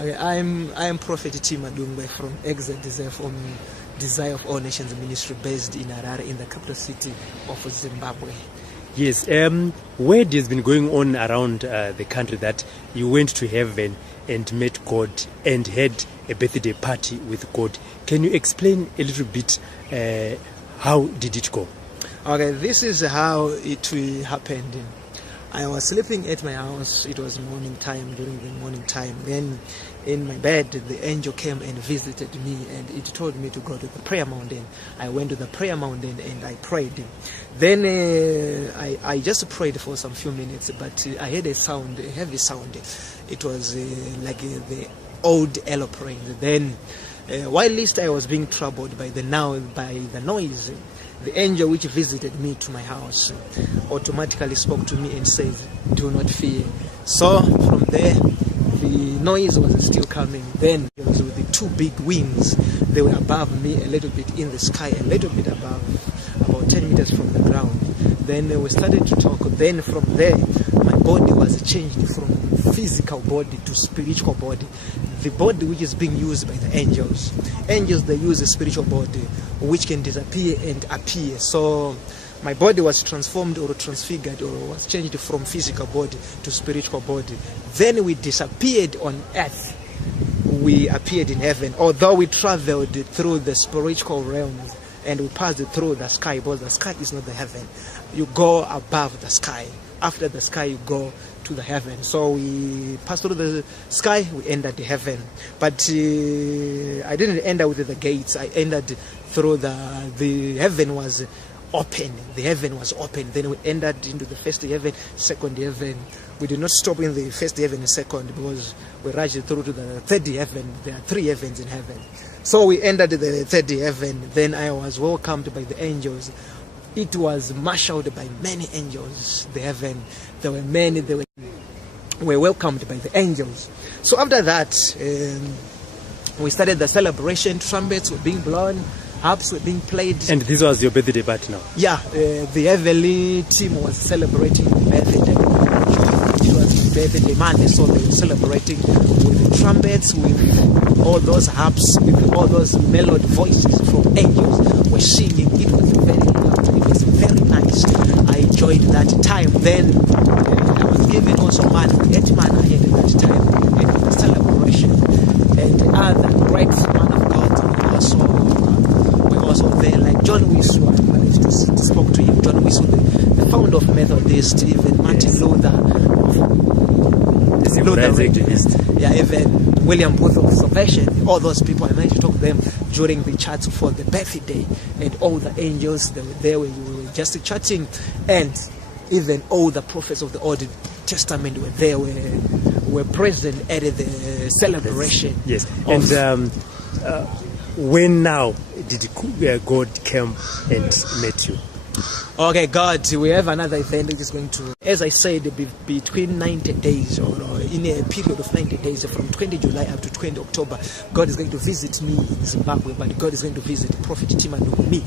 I'm Prophet Tima Dungwe from Exit Desire from Desire of All Nations Ministry based in Harare in the capital city of Zimbabwe. Yes, word has been going on around the country that you went to heaven and met God and had a birthday party with God. Can you explain a little bit how did it go? Okay, this is how it happened. I was sleeping at my house. It was morning time, during the morning time. Then in my bed, the angel came and visited me, and it told me to go to the prayer mountain. I went to the prayer mountain and I prayed. Then I just prayed for some few minutes, but I heard a sound, a heavy sound. It was like the old aeroplane. Then while least I was being troubled by the noise, the angel which visited me to my house automatically spoke to me and said, "Do not fear." So from there, the noise was still coming. Then it was with the two big wings. They were above me a little bit in the sky, a little bit above, about 10 meters from the ground. Then we started to talk. Then from there, my body was changed from physical body to spiritual body. The body which is being used by the angels. Angels, they use a spiritual body which can disappear and appear. So my body was transformed or transfigured or was changed from physical body to spiritual body. Then we disappeared on earth. We appeared in heaven. Although we traveled through the spiritual realms and we passed through the sky, because the sky is not the heaven. You go above the sky. After the sky, you go to the heaven. So we passed through the sky, we entered the heaven. But I didn't enter with the gates. I entered through the heaven was open. The heaven was open. Then we entered into the first heaven, second heaven. We did not stop in the first heaven and second because we rushed through to the third heaven. There are 3 heavens in heaven. So we entered the third heaven. Then I was welcomed by the angels. It was marshaled by many angels. The heaven, there were many. They were welcomed by the angels. So after that, we started the celebration. Trumpets were being blown, harps were being played. And this was your birthday party now? Yeah, the heavenly team was celebrating the birthday. It was the birthday Monday, so they were celebrating with the trumpets, with all those harps, with all those melodic voices from angels were singing. It was very loud. It was very nice. I enjoyed that time. Then I was given also man, 8 man I had at that time in the celebration. And other great man of God were also there, like John Wisu. I managed to spoke to him. John Wisu, the founder of Methodist, even Martin Luther. Yeah, even William Booth of Salvation, all those people, I managed to talk to them during the chats for the birthday, and all the angels, they were there, we were just chatting, and even all the prophets of the Old Testament were there, were present at the celebration. Yes, and when now did God come and met you? Okay, God, we have another event which is going to, as I said, be between 90 days or in a period of 90 days from 20 July up to 20 October. God is going to visit me in Zimbabwe, but God is going to visit Prophet Timadu, me,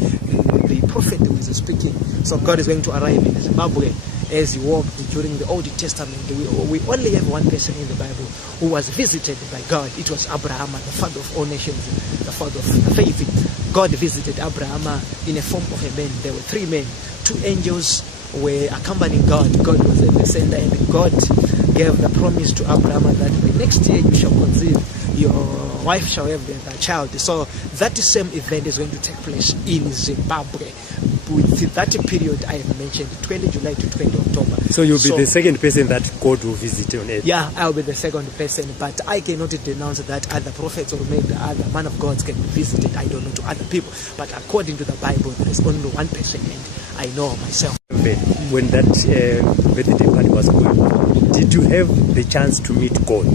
the prophet who is speaking. So God is going to arrive in Zimbabwe as he walked during the Old Testament. We only have one person in the Bible who was visited by God. It was Abraham, the father of all nations, the father of faith. God visited Abraham in a form of a man. There were 3 men. 2 angels were accompanying God. God was at the center, and God gave the promise to Abraham that the next year you shall conceive, your wife shall have a child. So that same event is going to take place in Zimbabwe with that period I have mentioned, 20 July to 20 October. So you'll be the second person that God will visit on earth? Yeah, I'll be the second person, but I cannot denounce that other prophets or maybe other man of God can be visited, I don't know, to other people. But according to the Bible, there is only one person, and I know myself. When that birthday party was going, did you have the chance to meet God?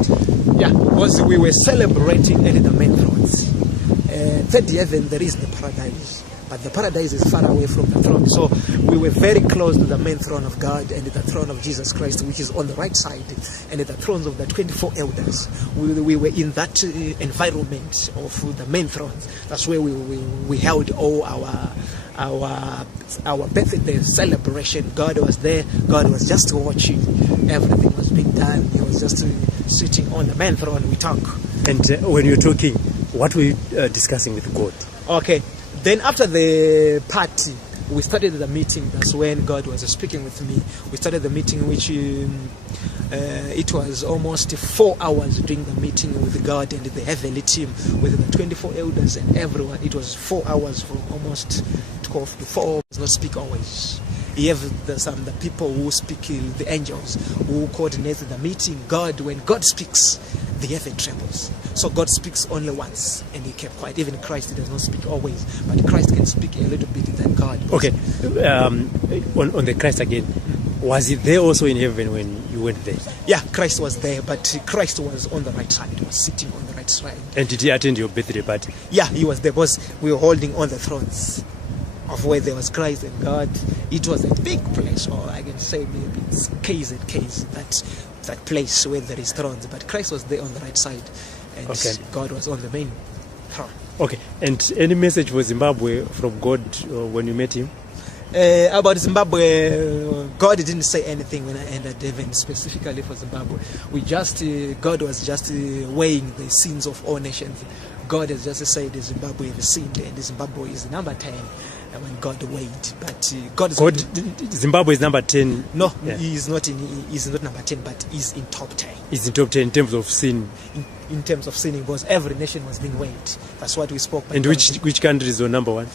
Yeah, because we were celebrating at the main thrones. Third heaven, there is the paradise. But the paradise is far away from the throne. So we were very close to the main throne of God and the throne of Jesus Christ, which is on the right side, and the thrones of the 24 elders. We were in that environment of the main thrones. That's where we held all our our birthday celebration. God was there. God was just watching. Everything was being done. He was just sitting on the main throne. We talk. And when you're talking, what were you discussing with God? Okay. Then after the party, we started the meeting. That's when God was speaking with me. We started the meeting, which it was almost 4 hours during the meeting with God and the heavenly team, with the 24 elders and everyone. It was 4 hours from almost 12 to 4. Does not speak always. You have the people who speak, the angels who coordinate the meeting. God, when God speaks, the heaven trembles. So God speaks only once, and he kept quiet. Even Christ does not speak always, but Christ can speak a little bit than God. Okay, on the Christ again, was it there also in heaven when you went there? Yeah, Christ was there, but Christ was on the right side. He was sitting on the right side. And did he attend your birthday party? Yeah, he was there because we were holding on the thrones of where there was Christ and God. It was a big place, or I can say maybe it's case and case, that place where there is thrones. But Christ was there on the right side, and okay, God was on the main throne. Okay, and any message for Zimbabwe from God when you met him? About Zimbabwe, God didn't say anything when I entered heaven specifically for Zimbabwe. God was just weighing the sins of all nations. God has just said Zimbabwe has sinned, and Zimbabwe is number 10 when God weighed. But Zimbabwe is number 10. No, yeah. He's not number 10, but he's in top 10. He's in top 10 in terms of sin. In terms of sinning, because every nation was being weighed. That's what we spoke about. And which countries were number 1?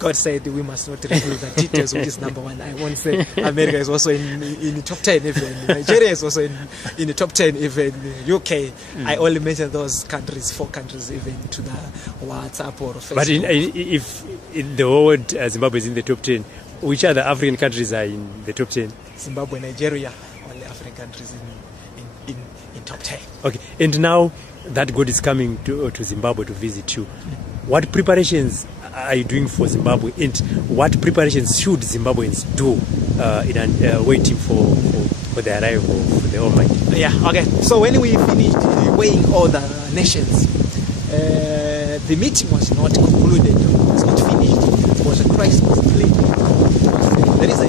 God said we must not reveal the details which is number 1. I won't say America is also in the top 10 even. Nigeria is also in the top 10 even. UK. I only mentioned those countries, 4 countries even, to the WhatsApp or Facebook. But if in the whole world Zimbabwe is in the top 10, which other African countries are in the top 10? Zimbabwe, Nigeria, only African countries in top 10. Okay, and now that God is coming to Zimbabwe to visit you, what preparations are you doing for Zimbabwe, and what preparations should Zimbabweans do in waiting for the arrival of the Almighty? Yeah, okay. So when we finished weighing all the nations, the meeting was not concluded, was not finished, because Christ was pleading. There is a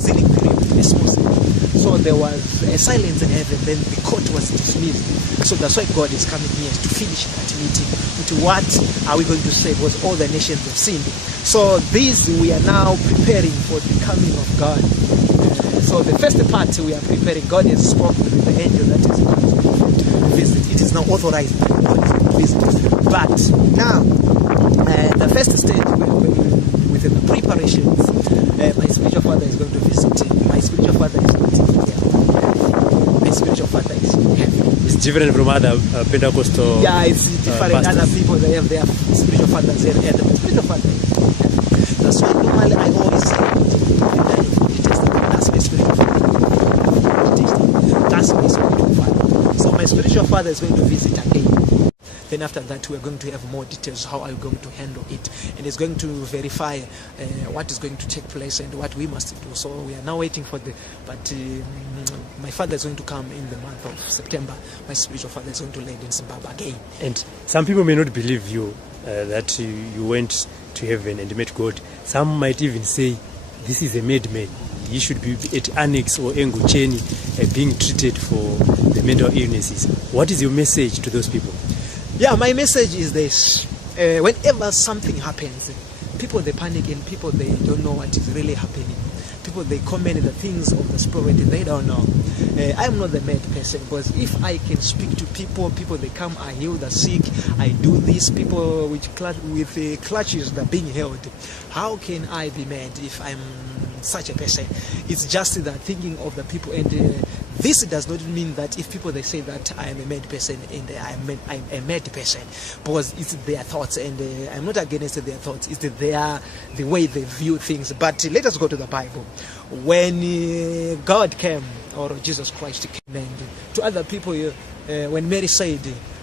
sealing period, a small sealing. So there was a silence in heaven, then the court was dismissed. So that's why God is coming here to finish that meeting. Into what are we going to say? Because all the nations have sinned. So we are now preparing for the coming of God. So the first part we are preparing, God has spoken with the angel that is going to visit. It is now authorized that God is going to visit. But now, the first stage with the preparations, my spiritual father is going to visit. My spiritual father is not in here. My spiritual father is in heaven. It's different from other Pentecostal. Yeah, it's different. Other people, they have their spiritual fathers here, and my spiritual father is in heaven. That's why normally I always say, that's my spiritual father. That's my spiritual father. So my spiritual father is going to visit again. Then after that, we are going to have more details. How are we going to handle it? And it's going to verify what is going to take place and what we must do. So we are now waiting for but my father is going to come in the month of September. My spiritual father is going to land in Zimbabwe again. And some people may not believe you that you went to heaven and met God. Some might even say, this is a madman. He should be at Annex or Engucheni being treated for the mental illnesses. What is your message to those people? Yeah, my message is this. Whenever something happens, people they panic, and people they don't know what is really happening. People they comment the things of the spirit, they don't know. I'm not the mad person, because if I can speak to people they come, I heal the sick, I do this, people with clutches that are being held. How can I be mad if I'm such a person? It's just the thinking of the people, and this does not mean that if people they say that I am a mad person and I'm a mad person, because it's their thoughts, and I'm not against their thoughts. It's the way they view things. But let us go to the Bible. When God came, or Jesus Christ came, and to other people, when Mary said,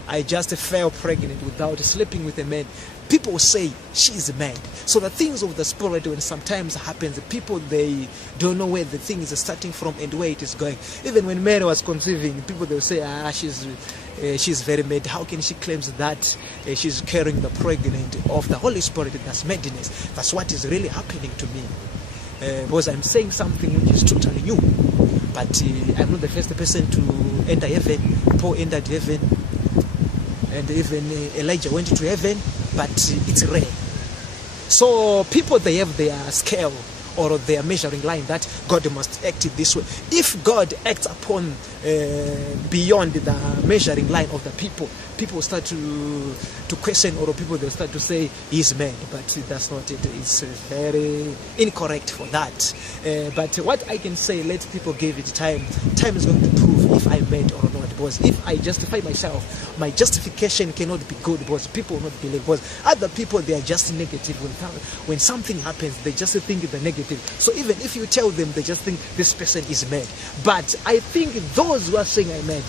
I just fell pregnant without sleeping with a man, people say she's mad. So the things of the spirit, when sometimes happens, people, they don't know where the thing is starting from and where it is going. Even when Mary was conceiving, people, they'll say, she's very mad. How can she claim that she's carrying the pregnant of the Holy Spirit? That's madness. That's what is really happening to me. Because I'm saying something which is totally new. But I'm not the first person to enter heaven. Paul entered heaven, and even Elijah went to heaven, but it's rare. So people, they have their scale or their measuring line that God must act this way. If God acts upon beyond the measuring line of the people start to question, or people, they'll start to say he's mad, but that's not it. It's very incorrect for that. But what I can say, let people give it time. Time is going to prove if I'm mad or not. Because if I justify myself, my justification cannot be good, because people will not believe. Because other people, they are just negative. When something happens, they just think the negative. So even if you tell them, they just think this person is mad. But I think those who are saying I'm mad,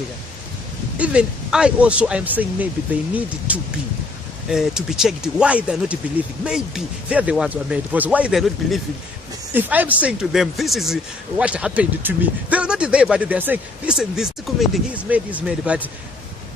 even I also am saying maybe they need to be checked why they're not believing. Maybe they're the ones who are mad, because why they're not believing. If I'm saying to them, this is what happened to me, they're not there, but they're saying this and this, commenting, he's mad, but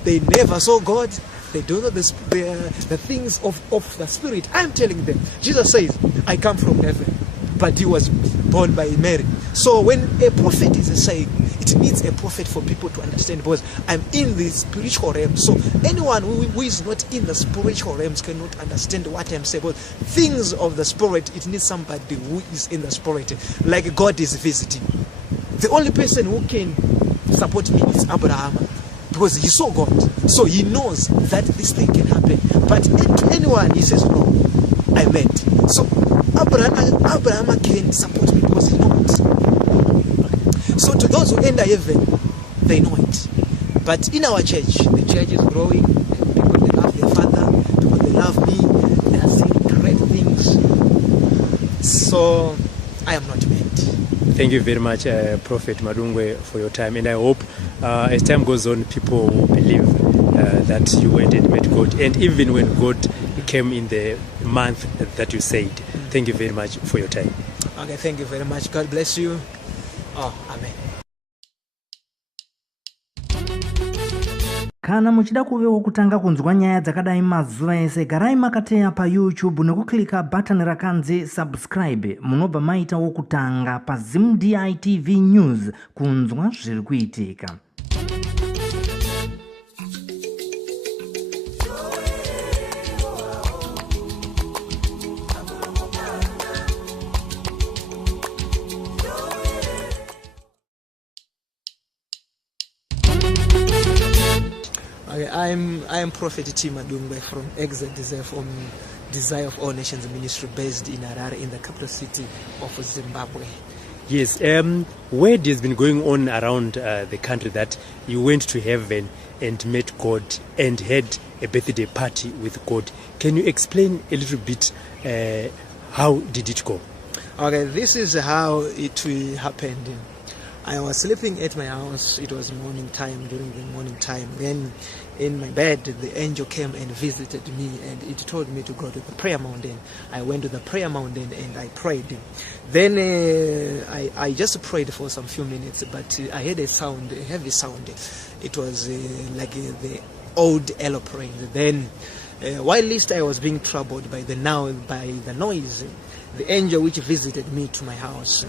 they never saw God. They don't know the things of the Spirit. I'm telling them, Jesus says, I come from heaven, but he was born by Mary. So when a prophet is saying, it needs a prophet for people to understand, because I'm in the spiritual realm. So anyone who is not in the spiritual realms cannot understand what I'm saying. But things of the Spirit, it needs somebody who is in the Spirit, like God is visiting. The only person who can support me is Abraham, because he saw God, so he knows that this thing can happen. But to anyone, he says, no, I meant. So Abraham can support me because he knows. So to those who enter heaven, they know it. But in our church, the church is growing. People, they love their father. People, they love me. They are saying great things. So I am not meant. Thank you very much, Prophet Madungwe, for your time. And I hope as time goes on, people will believe that you went and met God. And even when God came in the month that you said. Thank you very much for your time. Okay, thank you very much. God bless you. Oh, amen. Kana muchida kuvewo kutanga kunzwa nyaya dzakadai mazuva ese, garai makateya pa YouTube nekuklika button rakanzi subscribe. Munobva maita wokutanga pa ZimDI TV News kunzwa zviri kuitika. I am Prophet Madungwe from Desire from Desire of All Nations Ministry, based in Harare, in the capital city of Zimbabwe. Yes, word has been going on around the country that you went to heaven and met God and had a birthday party with God. Can you explain a little bit how did it go? Okay, this is how it happened. I was sleeping at my house. It was morning time, during the morning time. Then in my bed, the angel came and visited me, and it told me to go to the prayer mountain. I went to the prayer mountain and I prayed. Then I just prayed for some few minutes, but I heard a sound, a heavy sound. It was like the old aeroplane. Then while least I was being troubled by the noise, the angel which visited me to my house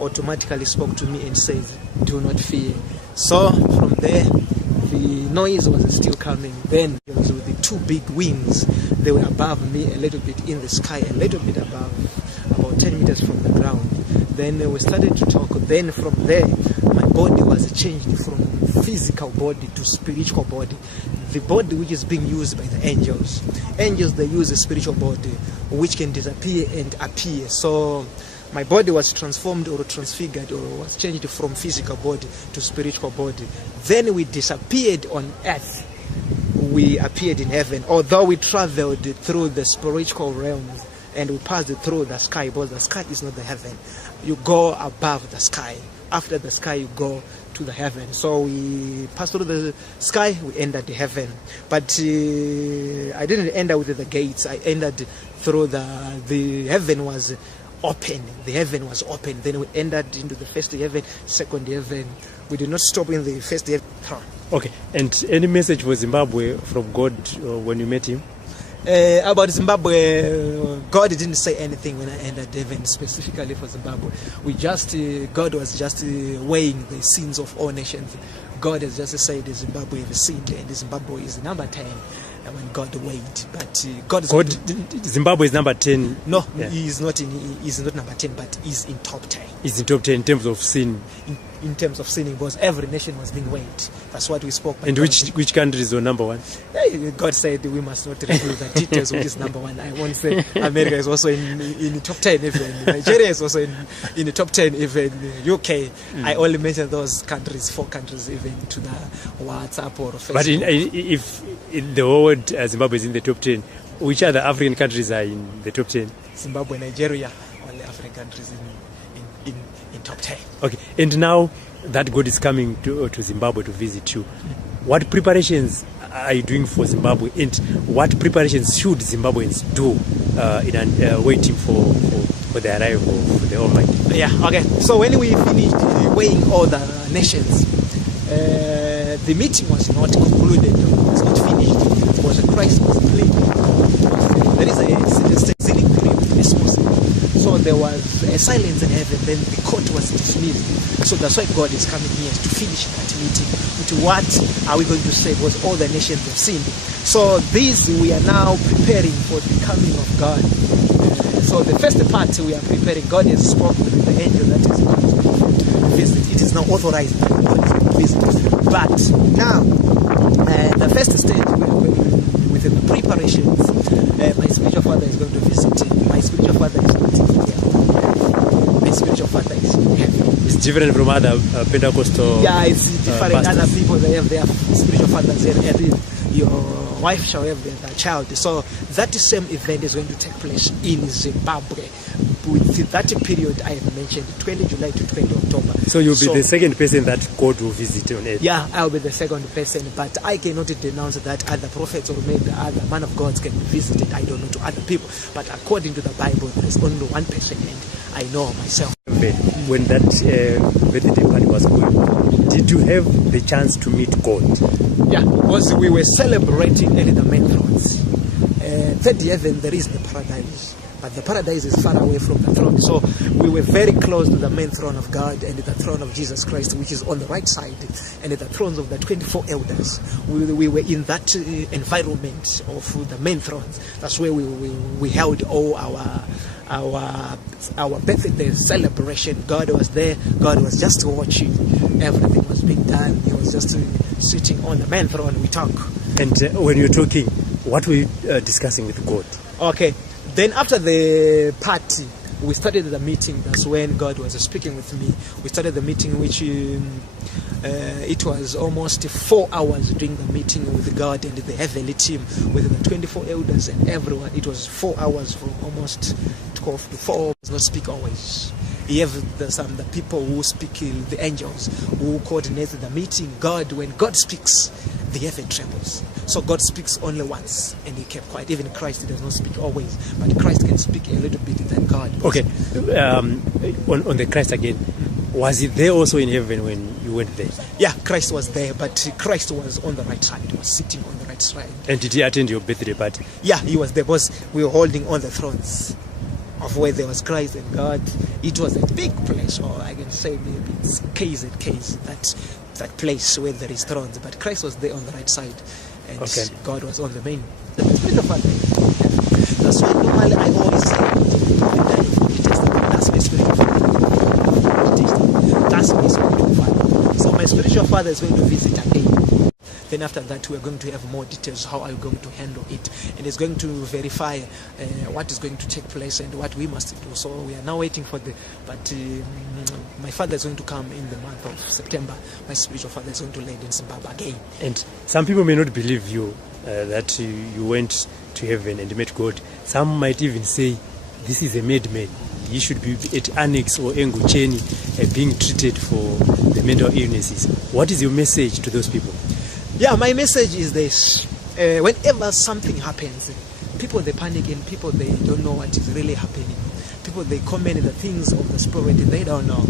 automatically spoke to me and said, "Do not fear." So from there, the noise was still coming. Then it was with the two big wings. They were above me, a little bit in the sky, a little bit above, about 10 meters from the ground. Then we started to talk. Then from there, my body was changed from physical body to spiritual body. The body which is being used by the angels. Angels, they use a spiritual body which can disappear and appear. So my body was transformed or transfigured or was changed from physical body to spiritual body. Then we disappeared on earth. We appeared in heaven. Although we traveled through the spiritual realms and we passed through the sky, but the sky is not the heaven. You go above the sky. after the sky you go to the heaven. So we passed through the sky, we entered the heaven. But I didn't enter with the gates. I entered through the heaven was open. The heaven was open. Then we entered into the first heaven, second heaven. We did not stop in the first heaven. Okay. And any message for Zimbabwe from God when you met him? About Zimbabwe, God didn't say anything when I entered heaven specifically for Zimbabwe. God was just weighing the sins of all nations. God has just said Zimbabwe has sinned, and Zimbabwe is number 10 when God weighed. But Zimbabwe is number 10. No, yeah. He's not number 10, but he's in top 10. He's in top 10 in terms of sin. In terms of sinning, because every nation was being weighed. That's what we spoke about. And which countries were number 1? God said we must not reveal the details of this number 1. I won't say America is also in the top 10, even Nigeria is also in the top 10, even UK. I only mentioned those countries, 4 countries, even to the WhatsApp or Facebook. But if in the whole world Zimbabwe is in the top 10, which other African countries are in the top 10? Zimbabwe, Nigeria, only African countries in top 10. Okay, and now that God is coming to Zimbabwe to visit you, what preparations are you doing for Zimbabwe, and what preparations should Zimbabweans do in waiting for the arrival of the Almighty? Yeah, okay. So when we finished weighing all the nations, the meeting was not concluded, it was not finished, because Christ was pleading. There is a sealing period, so there was a silence in heaven, then the court was dismissed. So that's why God is coming here to finish that meeting. With what are we going to say? Because all the nations have sinned. So we are now preparing for the coming of God. So the first part we are preparing, God has spoken with the angel that is going to visit. It is now authorized that God is going to visit. But now, the first stage we are going with the preparations. My spiritual father is going to visit. My spiritual father is waiting here. My spiritual father is in heaven. It's different from other Pentecostal. Yeah, it's different. Other people, they have their spiritual fathers, and your wife shall have their child. So that same event is going to take place in Zimbabwe with that period I have mentioned, 20 July to 20 October. So you'll be the second person that God will visit on earth? Yeah, I'll be the second person, but I cannot denounce that other prophets or maybe other man of God can be visited, I don't know, to other people. But according to the Bible, there's only one person, and I know myself. When that birthday party was going, did you have the chance to meet God? Yeah, because we were celebrating early the main thrones. Third heaven, there is the paradise. But the paradise is far away from the throne. So we were very close to the main throne of God and the throne of Jesus Christ, which is on the right side, and the thrones of the 24 elders. We were in that environment of the main thrones. That's where we held all our birthday celebration. God was there. God was just watching. Everything was being done. He was just sitting on the main throne. We talk. And when you're talking, what were you discussing with God? Okay. Then after the party, we started the meeting. That's when God was speaking with me. We started the meeting, which it was almost 4 hours during the meeting with God and the heavenly team, with the 24 elders and everyone. It was 4 hours from almost 12 to 4. Does not speak always. You have the people who speak, the angels who coordinate the meeting. God, when God speaks, the heaven trembles. So God speaks only once, and he kept quiet. Even Christ does not speak always, but Christ can speak a little bit than God. Okay, on the Christ again, was he there also in heaven when you went there? Yeah, Christ was there, but Christ was on the right side. He was sitting on the right side. And did he attend your birthday party? Yeah, he was there, because we were holding on the thrones of where there was Christ and God. It was a big place, or I can say maybe it's case and case, that place where there is thrones. But Christ was there on the right side, and okay. God was on the main. That's why normally I always say that's my spiritual father. That's my spiritual father. So my spiritual father is going to visit again. Then after that, we are going to have more details. How are we going to handle it? And it's going to verify what is going to take place and what we must do. So we are now waiting for but my father is going to come in the month of September. My spiritual father is going to land in Zimbabwe again. And some people may not believe you that you went to heaven and met God. Some might even say, this is a madman. he should be at Annex or Engucheni being treated for the mental illnesses. What is your message to those people? Yeah, my message is this. Whenever something happens, people they panic and people they don't know what is really happening. People they comment the things of the spirit, they don't know.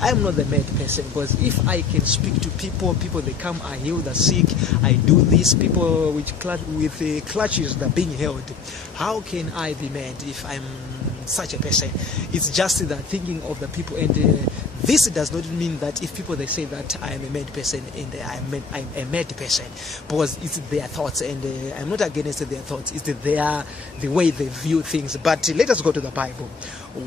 I'm not the mad person, because if I can speak to people they come, I heal the sick, I do this, people with clutches that are being held. How can I be mad if I'm such a person? It's just the thinking of the people, and this does not mean that if people they say that I am a mad person and I'm a mad person, because it's their thoughts, and I'm not against their thoughts. It's the way they view things. But let us go to the Bible.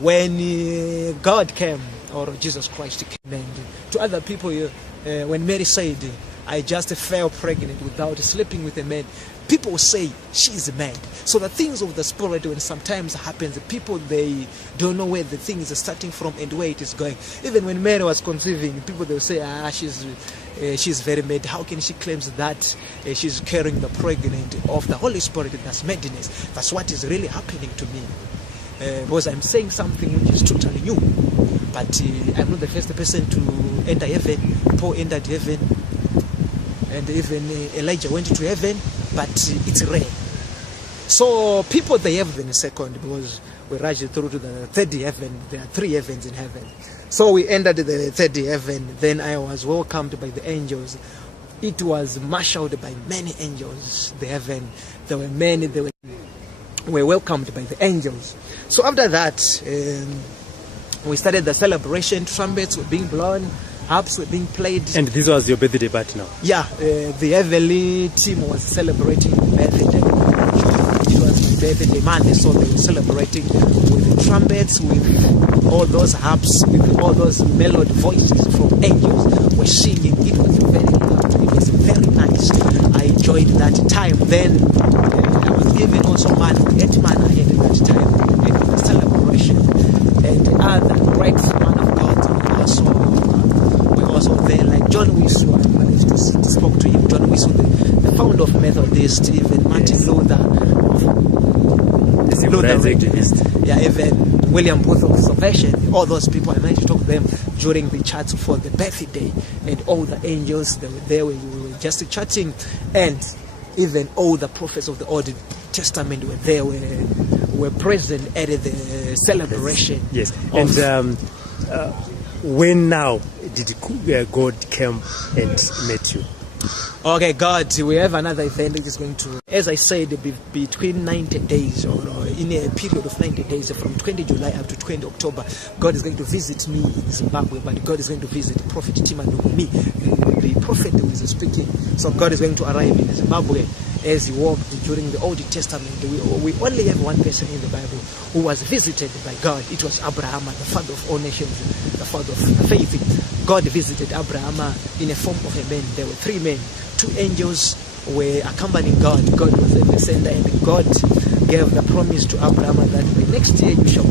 When God came, or Jesus Christ came, and to other people, when Mary said, I just fell pregnant without sleeping with a man, people say she's mad. So the things of the spirit, when sometimes happens, people they don't know where the thing is starting from and where it is going. Even when Mary was conceiving, people they will say, she's very mad. How can she claim that she's carrying the pregnant of the Holy Spirit? That's madness. That's what is really happening to me. Because I'm saying something which is totally new. But I'm not the first person to enter heaven. Paul entered heaven, and even Elijah went to heaven, but it's rare. So people they have been second, because we rushed through to the third heaven. There are 3 heavens in heaven. So we entered the third heaven. Then I was welcomed by the angels. It was marshaled by many angels. The heaven, there were many. They were welcomed by the angels. So after that, we started the celebration. Trumpets were being blown, harps were being played. And this was your birthday party now? Yeah, the heavenly team was celebrating the birthday. It was my birthday Monday, so they were celebrating with the trumpets, with all those harps, with all those melodic voices from angels were singing. It was very loud. It was very nice. I enjoyed that time. Then I was given also man, 8 man I had at that time. It was a celebration. And other great man of God were also there, like John Wisu. I managed to spoke to him. John Wisu, the founder of Methodist, even Martin Luther, yeah, even William Booth of Salvation. All those people, I managed to talk to them during the chats for the birthday, and all the angels they were there. We were just chatting, and even all the prophets of the Old Testament were there. Were present at the celebration. Yes. And when now did God come and met you? Okay, God, we have another event which is going to, as I said, be between 90 days or in a period of 90 days from 20 July up to 20 October. God is going to visit me in Zimbabwe, but God is going to visit Prophet me, the prophet who is speaking. So God is going to arrive in Zimbabwe as he walked during the Old Testament. We only have one person in the Bible who was visited by God. It was Abraham, the father of all nations, the father of faith. God visited Abraham in a form of a man. There were 3 men. 2 angels were accompanying God. God was at the center, and God gave the promise to Abraham that the next year you shall